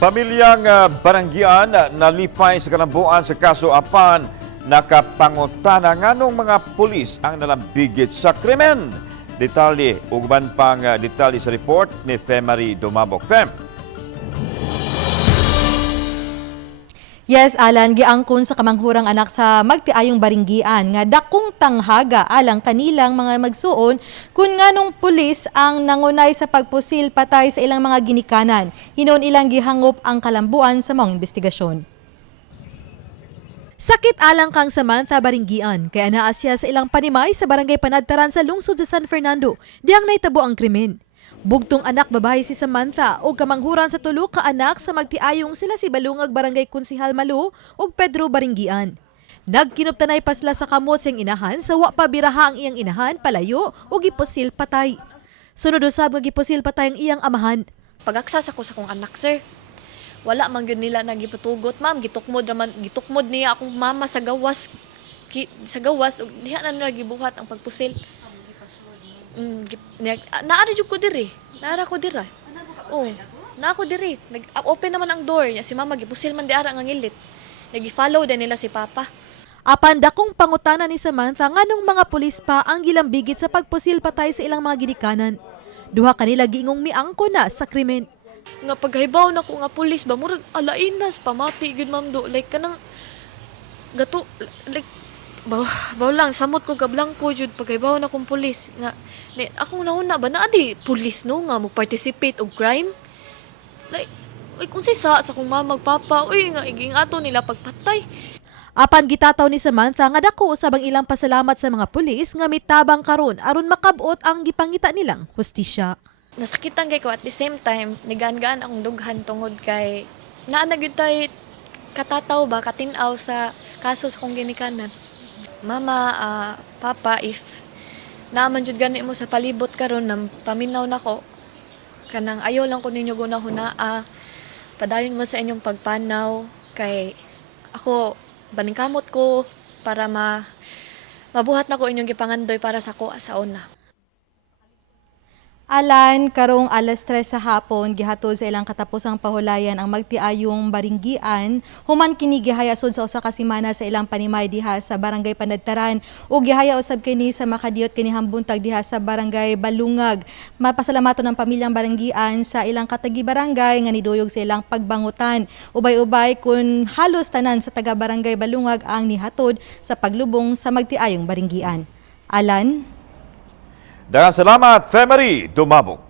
Pamilyang baranggian nalipay sa kalambuan sa kaso apan nakapangutana nganong mga pulis ang nalambigit sa krimen. Detalye ugban pang detalye sa report ni Femari Dumabok. Fem. Yes, Alan, giangkon sa kamanghurang anak sa magtiayong baringgian nga dakong tanghaga alang kanilang mga magsuon kun nganong pulis ang nangunay sa pagpusil patay sa ilang mga ginikanan. Hinon ilang gihangop ang kalambuan sa mga investigasyon. Sakit alang kang Samantha Baringgian kaya naa siya sa ilang panimay sa barangay Panadtaran sa lungsod sa San Fernando diyang naitabo ang krimen. Bugtong anak babae si Samantha o kamanghuran sa tulo ka anak sa magtiayong sila si Balungag Barangay Konsihal Malu o Pedro Baringgian. Nagkinuptanay pa sila sa kamot siyang inahan sa wa pa biraha ang iyang inahan palayo o gipusil patay. Sunod usab nga gipusil patay ang iyang amahan. Pag-aksas ako sa kong anak, sir. Wala man gyud nila nagiputugot, ma'am. Gitukmod niya akong mama sa gawas. Sa gawas ug diha na nila gibuhat ang pagpusil. Naara jud ko diri. Naara ko dira. Oh, na ako diri. Nag-open naman ang door niya. Si mama gipusil man di ara nga ngilit. Nagi-follow din nila si papa. Apan dakong pangutana ni Samantha nganong mga pulis pa ang gilambigit sa pagpusil patay sa ilang mga ginikanan. Duha kanila giingong miangko na sa krimen. Nga paghibaw na ko nga pulis ba murag alainas pamati gyud ma'am do like kanang gato like baw lang samot ko gablangko jud paghibaw na kong pulis nga ni akong nauna ba na adi pulis no nga mo participate og crime like kung sa kung mama magpapa uy nga iging ato nila pagpatay. Apan gitataw ni Samantha nga dako usab ang ilang pasalamat sa mga pulis nga mitabang karon aron makabot ang gipangita nilang hustisya. Nasakitan kay ko at the same time nigaan-gaan akong dughan tungod kay naa na gyud tay katataw ba katinaw sa kaso sa kong ginikanan. Mama, papa, if naaman jud gani mo sa palibot karon nang paminaw nako kanang ayaw lang ko ninyo gunahunaa padayon mo sa inyong pagpanaw kay ako baningkamot ko para mabuhat na ko inyong gipangandoy para sa ko sa una. Alan, karong alas 3 sa hapon, gihatod sa ilang katapusang pahulayan ang magtiayong baringgian, human kini gihayasod sa usa ka semana sa ilang panimay diha sa barangay Panadtaran ug gihaya usab kini sa makadiyot kini hambuntag diha sa barangay Balungag. Mapasalamaton ang pamilyang baranggian sa ilang katagi barangay nga niduyog sa ilang pagbangutan. Ubay-ubay kun halos tanan sa taga barangay Balungag ang nihatod sa paglubong sa magtiayong baringgian. Alan. Daghang salamat, Femari Dumabok.